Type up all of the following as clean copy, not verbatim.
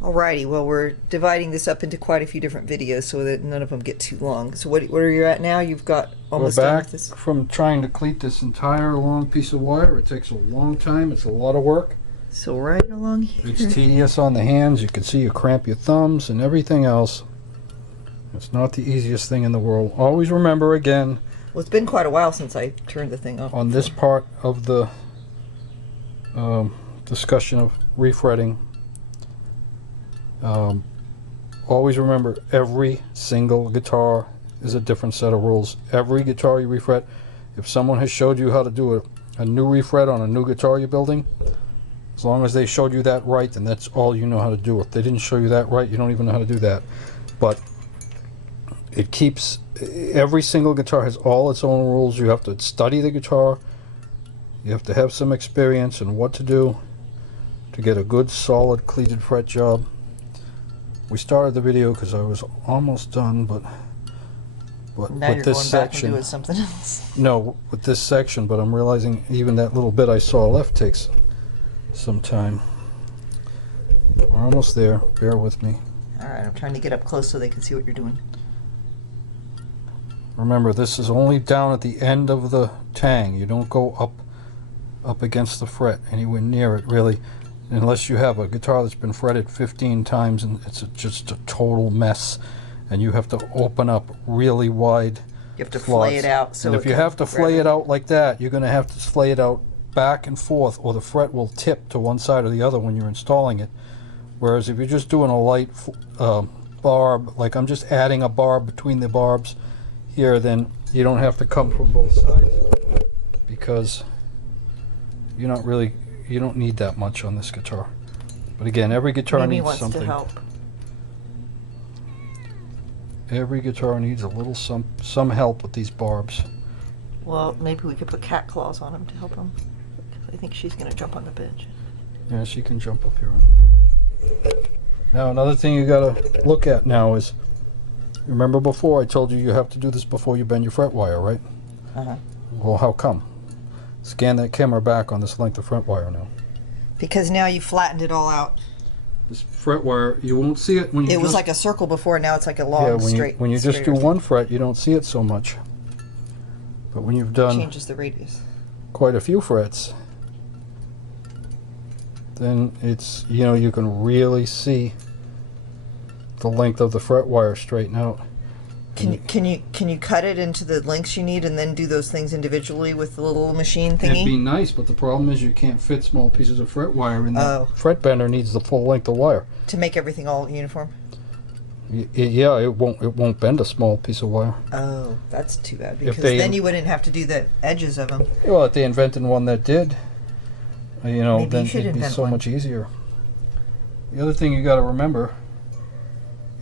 Alrighty, well we're dividing this up into quite a few different videos so that none of them get too long. So what are you at now? You've got almost We're done back with this? from trying to cleat this entire long piece of wire. It takes a long time. It's a lot of work. So right along here. It's tedious on the hands. You can see you cramp your thumbs and everything else. It's not the easiest thing in the world. Always remember, again, Well, it's been quite a while since I turned the thing off. on this part of the discussion of refretting, always remember every single guitar is a different set of rules. Every guitar you refret, if someone has showed you how to do a new refret on a new guitar you're building, as long as they showed you that right, then that's all you know how to do. If they didn't show you that right, you don't even know how to do that. But it keeps, every single guitar has all its own rules. You have to study the guitar. You have to have some experience in what to do to get a good solid cleated fret job. We started the video because I was almost done, but now with you're this going section, back and doing something else. no, with this section, but I'm realizing even that little bit I saw left takes some time. We're almost there. Bear with me. Alright, I'm trying to get up close so they can see what you're doing. Remember, this is only down at the end of the tang. You don't go up against the fret anywhere near it, really, unless you have a guitar that's been fretted 15 times and it's just a total mess, and you have to open up really wide. You have to slots. flay it out. So and if you have to flay it out like that, you're going to have to flay it out back and forth, or the fret will tip to one side or the other when you're installing it. Whereas if you're just doing a light barb, like I'm just adding a barb between the barbs here, then you don't have to come from both sides, because you don't need that much on this guitar. But again, every guitar Mimi needs wants something. to help. Every guitar needs a little some help with these barbs. Well, maybe we could put cat claws on him to help him. I think she's going to jump on the bench. Yeah, she can jump up here. Now, another thing you got to look at now is, remember before I told you you have to do this before you bend your fret wire, right? Uh-huh. Well, how come? Scan that camera back on this length of fret wire now. Because now you flattened it all out. This fret wire, you won't see it when you It was like a circle before, now it's like a long straight. When you just do one fret, you don't see it so much. But when you've done changes the radius. quite a few frets, then it's, you can really see the length of the fret wire straighten out. Can you cut it into the lengths you need and then do those things individually with the little machine thingy? It'd be nice, but the problem is you can't fit small pieces of fret wire in that. Oh. Fret bender needs the full length of wire. To make everything all uniform? Yeah, it won't bend a small piece of wire. Oh, that's too bad, because then you wouldn't have to do the edges of them. Well, if they invented one that did, then it'd be so much easier. The other thing you got to remember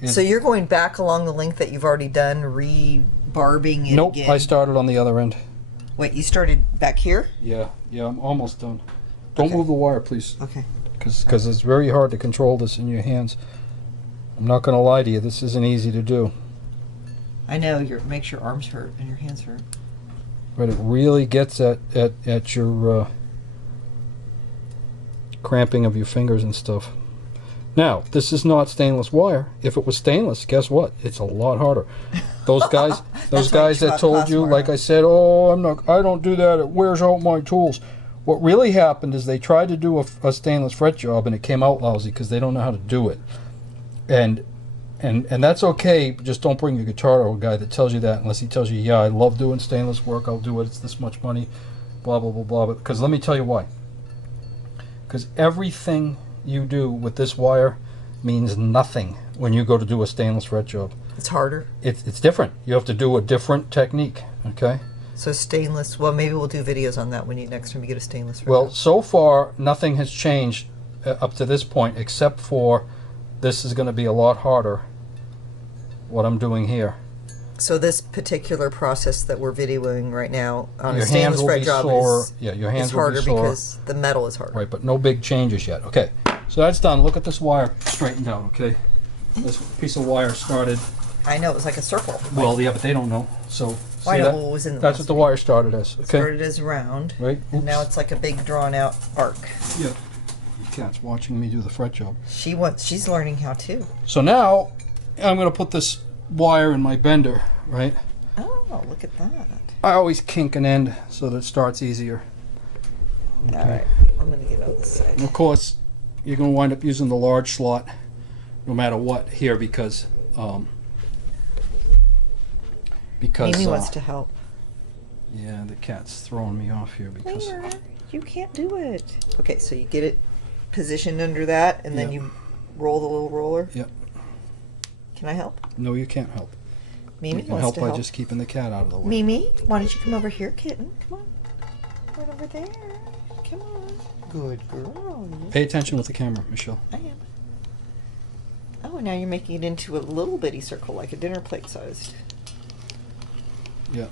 is... So you're going back along the length that you've already done, rebarbing it Nope, again? I started on the other end. Wait, you started back here? Yeah, I'm almost done. Don't move the wire, please. Okay. Because it's very hard to control this in your hands. I'm not going to lie to you, this isn't easy to do. I know, it makes your arms hurt and your hands hurt. But it really gets at your cramping of your fingers and stuff. Now, this is not stainless wire. If it was stainless, guess what? It's a lot harder. Those guys, that told you, like I said, oh, I don't do that. It wears out my tools. What really happened is they tried to do a stainless fret job and it came out lousy because they don't know how to do it. And that's okay. Just don't bring your guitar to a guy that tells you that, unless he tells you, yeah, I love doing stainless work. I'll do it. It's this much money. Blah blah blah blah. Because let me tell you why. Because everything you do with this wire means nothing when you go to do a stainless fret job. It's harder? It's different. You have to do a different technique, okay? So stainless, well, maybe we'll do videos on that next time you get a stainless fret. Well, so far, nothing has changed up to this point, except for this is going to be a lot harder, what I'm doing here. So this particular process that we're videoing right now on Your a stainless fret job your hands is harder will be sore. because the metal is harder. Right, but no big changes yet. Okay, so that's done. Look at this wire straightened out, okay? This piece of wire started... I know, it was like a circle. Well, yeah, but they don't know. So Well, I know what was in the that's what the wire started as. Okay. It started as round, Right. and now it's like a big drawn out arc. Yeah. cat's watching me do the fret job. She's learning how to. So now I'm going to put this wire in my bender, right? Oh, look at that. I always kink an end so that it starts easier. Okay. All right, I'm going to get on this side. And of course, you're going to wind up using the large slot no matter what here because Mimi wants to help. Yeah, the cat's throwing me off here because Claire, you can't do it. Okay, so you get it positioned under that, and then you roll the little roller. Yep. Can I help? No, you can't help. Mimi You can wants help to by help. just keeping the cat out of the way. Mimi, why don't you come over here, kitten? Come on. Right over there. Come on. Good girl. Pay attention with the camera, Michelle. I am. Oh, now you're making it into a little bitty circle, like a dinner plate sized. Yeah.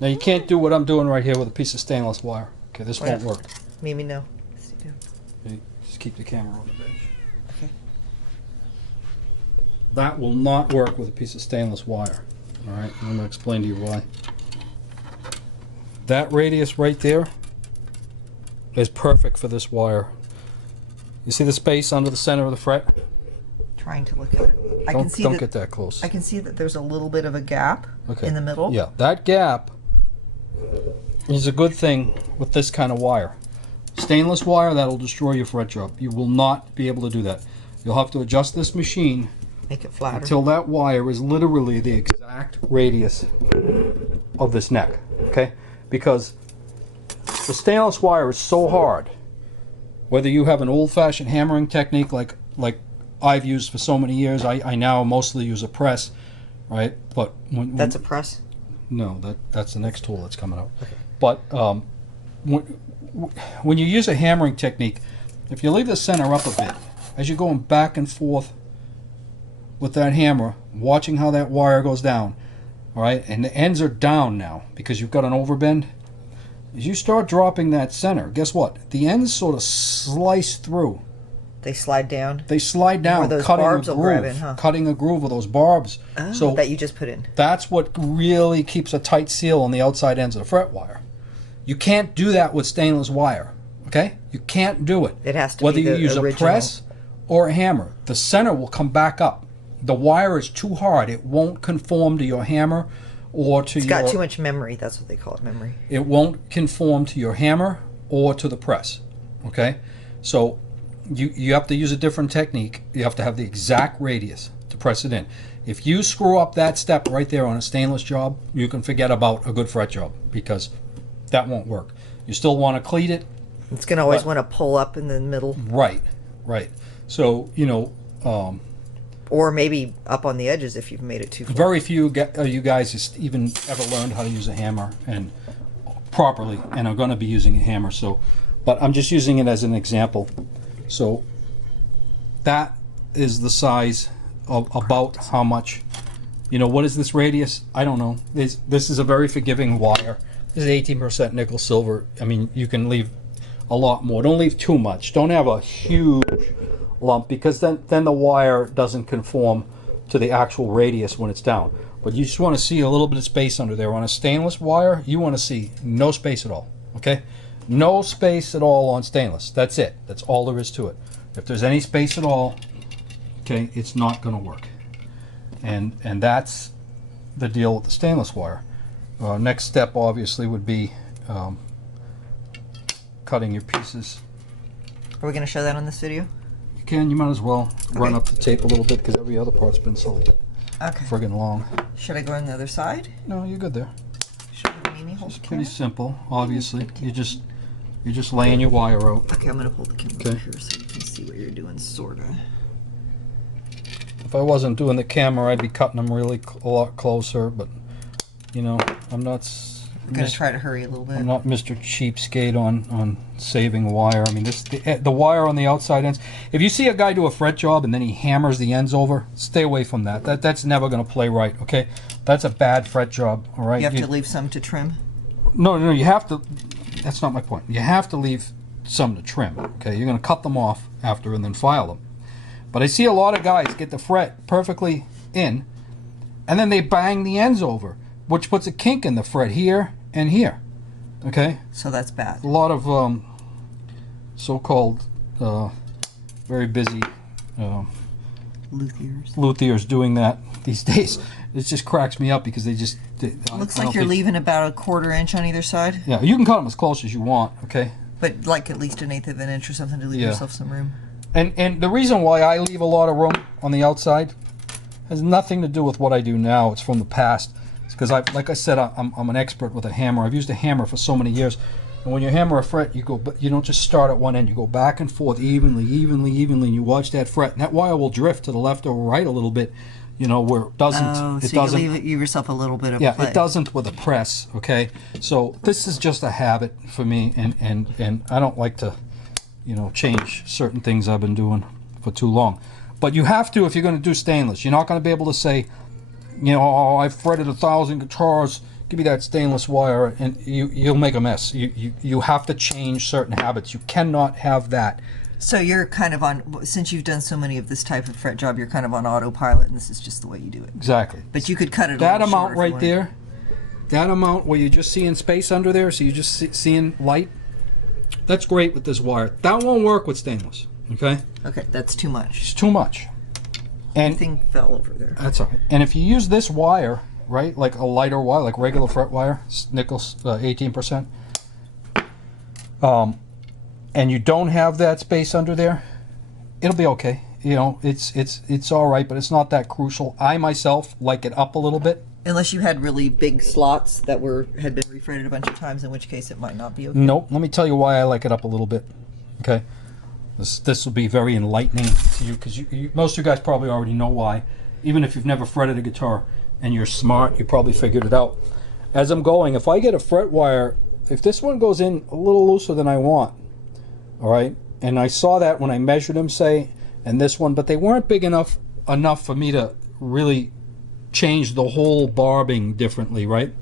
Now you can't do what I'm doing right here with a piece of stainless wire. Okay, this won't work. Mimi, no. Yes, you do. Okay, just keep the camera on the bench. Okay. That will not work with a piece of stainless wire. All right, I'm going to explain to you why. That radius right there is perfect for this wire. You see the space under the center of the fret? Trying to look at it. Don't get that close. I can see that there's a little bit of a gap in the middle. Yeah, that gap is a good thing with this kind of wire. Stainless wire, that'll destroy your fret job. You will not be able to do that. You'll have to adjust this machine Make it flatter. until that wire is literally the exact radius of this neck. Okay? Because the stainless wire is so hard, whether you have an old-fashioned hammering technique like I've used for so many years, I now mostly use a press, right? But that's a press? No, that's the next tool that's coming out. Okay. But when you use a hammering technique, if you leave the center up a bit, as you're going back and forth with that hammer, watching how that wire goes down, all right, and the ends are down now because you've got an overbend. As you start dropping that center, guess what? The ends sort of slice through. They slide down? They slide down, cutting a groove, cutting a groove with those barbs. Oh, so that you just put in. That's what really keeps a tight seal on the outside ends of the fret wire. You can't do that with stainless wire, okay? You can't do it. It has to whether be the you use original. a press or a hammer. The center will come back up. The wire is too hard. It won't conform to your hammer or to It's got too much memory. That's what they call it, memory. It won't conform to your hammer or to the press, okay? So you have to use a different technique. You have to have the exact radius to press it in. If you screw up that step right there on a stainless job, you can forget about a good fret job because that won't work. You still want to cleat it. It's going to always want to pull up in the middle. Right, right. So, you know... or maybe up on the edges if you've made it too far. Very few you guys just even ever learned how to use a hammer and properly and are going to be using a hammer. So, but I'm just using it as an example. So that is the size of about how much, you know, what is this radius? I don't know. This is a very forgiving wire. This is 18% nickel silver. I mean, you can leave a lot more. Don't leave too much. Don't have a huge lump because then the wire doesn't conform to the actual radius when it's down. But you just want to see a little bit of space under there. On a stainless wire, you want to see no space at all, okay? No space at all on stainless. That's it. That's all there is to it. If there's any space at all, okay, it's not going to work. And that's the deal with the stainless wire. Next step obviously would be cutting your pieces. Are we going to show that on this video? You can. You might as well run up the tape a little bit because every other part's been so friggin' long. Should I go on the other side? No, you're good there. Should I Mimi hold It's the pretty camera? simple. Obviously, you're just laying your wire out. Okay, I'm going to hold the camera over here so you can see what you're doing, sorta. If I wasn't doing the camera, I'd be cutting them really a lot closer. But you know, I'm not. I'm going to try to hurry a little bit. I'm not Mr. Cheapskate on saving wire. I mean, the wire on the outside ends. If you see a guy do a fret job and then he hammers the ends over, stay away from that. That's never going to play right. Okay, that's a bad fret job. All right. You have to leave some to trim. No, you have to. That's not my point. You have to leave some to trim. Okay, you're going to cut them off after and then file them. But I see a lot of guys get the fret perfectly in, and then they bang the ends over, which puts a kink in the fret here and here. Okay. So that's bad. A lot of so-called very busy Luthiers doing that these days. It just cracks me up because they just... Looks like you're leaving about a 1/4 inch on either side. Yeah, you can cut them as close as you want, okay? But like at least 1/8 of an inch or something to leave yourself some room. And the reason why I leave a lot of room on the outside has nothing to do with what I do now. It's from the past. It's because, like I said, I'm an expert with a hammer. I've used a hammer for so many years. And when you hammer a fret, you don't just start at one end. You go back and forth evenly, and you watch that fret. And that wire will drift to the left or right a little bit, you know, where it doesn't. Oh, so you leave yourself a little bit of play. It doesn't with a press, okay? So this is just a habit for me, and I don't like to, you know, change certain things I've been doing for too long. But you have to if you're going to do stainless. You're not going to be able to say, you know, oh, I've fretted 1,000 guitars, give me that stainless wire, and you'll make a mess. You have to change certain habits. You cannot have that. So you're kind of on, since you've done so many of this type of fret job, you're kind of on autopilot, and this is just the way you do it. Exactly. But you could cut it a that little amount right there, that amount where you're just seeing space under there, so you're just seeing light, that's great with this wire. That won't work with stainless, okay? Okay, that's too much. It's too much. And everything fell over there. That's all right. And if you use this wire, right, like a lighter wire, like regular fret wire, nickel 18%, and you don't have that space under there, it'll be okay. You know, it's all right, but it's not that crucial. I myself like it up a little bit. Unless you had really big slots that had been refretted a bunch of times, in which case it might not be okay. Nope. Let me tell you why I like it up a little bit. Okay. This will be very enlightening to you because most of you guys probably already know why. Even if you've never fretted a guitar and you're smart, you probably figured it out. As I'm going, if I get a fret wire, if this one goes in a little looser than I want, all right, and I saw that when I measured them, say, and this one, but they weren't big enough for me to really change the whole barbing differently, right?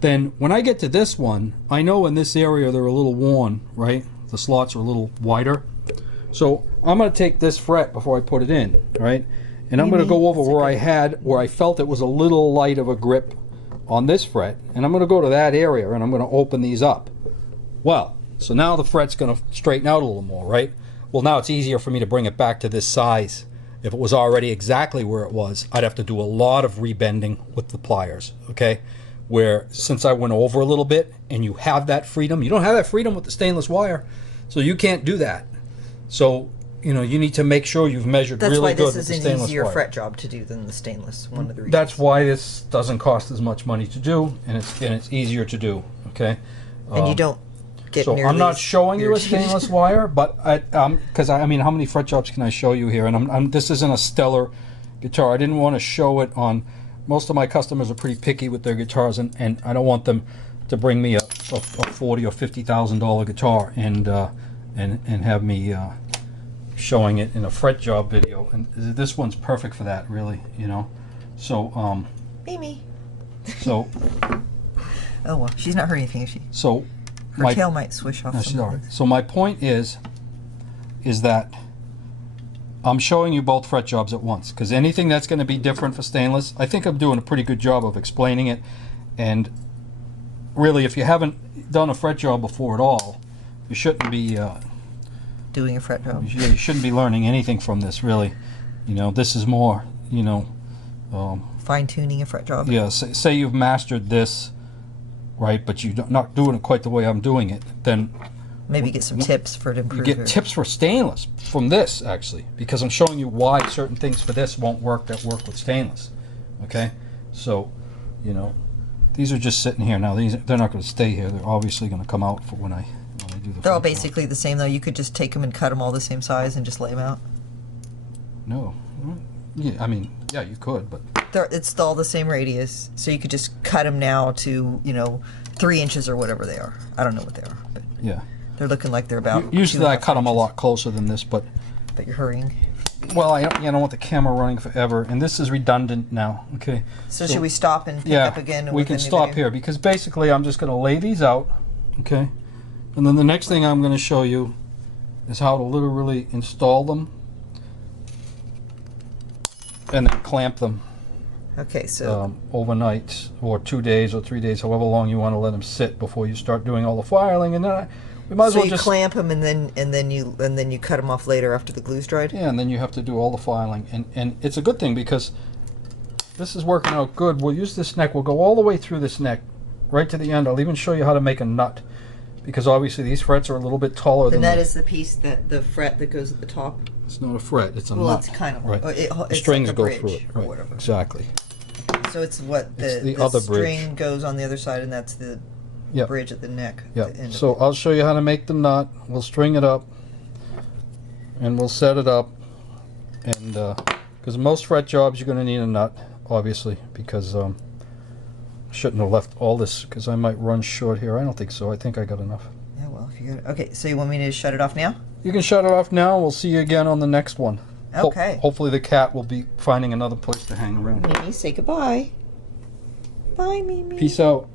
Then when I get to this one, I know in this area they're a little worn, right? The slots are a little wider. So I'm going to take this fret before I put it in, right? And I'm going to go over where I felt it was a little light of a grip on this fret, and I'm going to go to that area and I'm going to open these up. Well, so now the fret's going to straighten out a little more, right? Well, now it's easier for me to bring it back to this size. If it was already exactly where it was, I'd have to do a lot of rebending with the pliers, okay? Where since I went over a little bit and you have that freedom, you don't have that freedom with the stainless wire, so you can't do that. So, you know, you need to make sure you've measured really good with the stainless wire. That's why this is an easier fret job to do than the stainless, one of the reasons. That's why this doesn't cost as much money to do, and it's easier to do, okay? And you don't get so I'm not showing you a stainless wire, but because I mean, how many fret jobs can I show you here? And this isn't a stellar guitar. I didn't want to show it on. Most of my customers are pretty picky with their guitars, and I don't want them to bring me a $40,000 or $50,000 guitar and have me showing it in a fret job video. And this one's perfect for that, really, you know. So Amy. So. Oh well, she's not hurting anything, is she? So. Her tail might swish off. No, she's all right. So my point is that I'm showing you both fret jobs at once, because anything that's going to be different for stainless, I think I'm doing a pretty good job of explaining it. And really, if you haven't done a fret job before at all, you shouldn't be doing a fret job. You shouldn't be learning anything from this, really. You know, this is more, you know, fine-tuning a fret job. Yeah. Say you've mastered this, right, but you're not doing it quite the way I'm doing it, then maybe get some tips for it. You get tips for stainless from this, actually, because I'm showing you why certain things for this won't work that work with stainless. Okay, so you know, these are just sitting here now. They're not going to stay here. They're obviously going to come out for when I do the. They're all basically the same, though. You could just take them and cut them all the same size and just lay them out. No, yeah, I mean, yeah, you could, but. It's all the same radius, so you could just cut them now to, you know, 3 inches or whatever they are. I don't know what they are, but yeah, they're looking like they're about. Usually I cut them a lot closer than this, but you're hurrying. Well, I don't want the camera running forever, and this is redundant now. Okay. So should we stop and pick up again? Yeah, we can stop here because basically I'm just going to lay these out, okay, and then the next thing I'm going to show you is how to literally install them and then clamp them. Okay, so overnight or 2 days or 3 days, however long you want to let them sit before you start doing all the filing. And then We might as so well you just clamp them and then you cut them off later after the glue's dried. Yeah, and then you have to do all the filing, and it's a good thing because this is working out good. We'll use this neck. We'll go all the way through this neck, right to the end. I'll even show you how to make a nut, because obviously these frets are a little bit taller than the nut is the piece the fret that goes at the top. It's not a fret; it's a nut. Well, it's kind of right. It's Strings like a go bridge through it. or Right. whatever. Exactly. So it's what It's the the other string bridge. goes on the other side, and that's the Yep. bridge at the neck. Yeah. At the end So of it. I'll show you how to make the nut. We'll string it up, and we'll set it up, and because most fret jobs you're going to need a nut, obviously, because I shouldn't have left all this because I might run short here. I don't think so. I think I got enough. Yeah, well, if you got okay, so you want me to shut it off now? You can shut it off now. We'll see you again on the next one. Okay. Hopefully the cat will be finding another place to hang around. Mimi, say goodbye. Bye, Mimi. Peace out.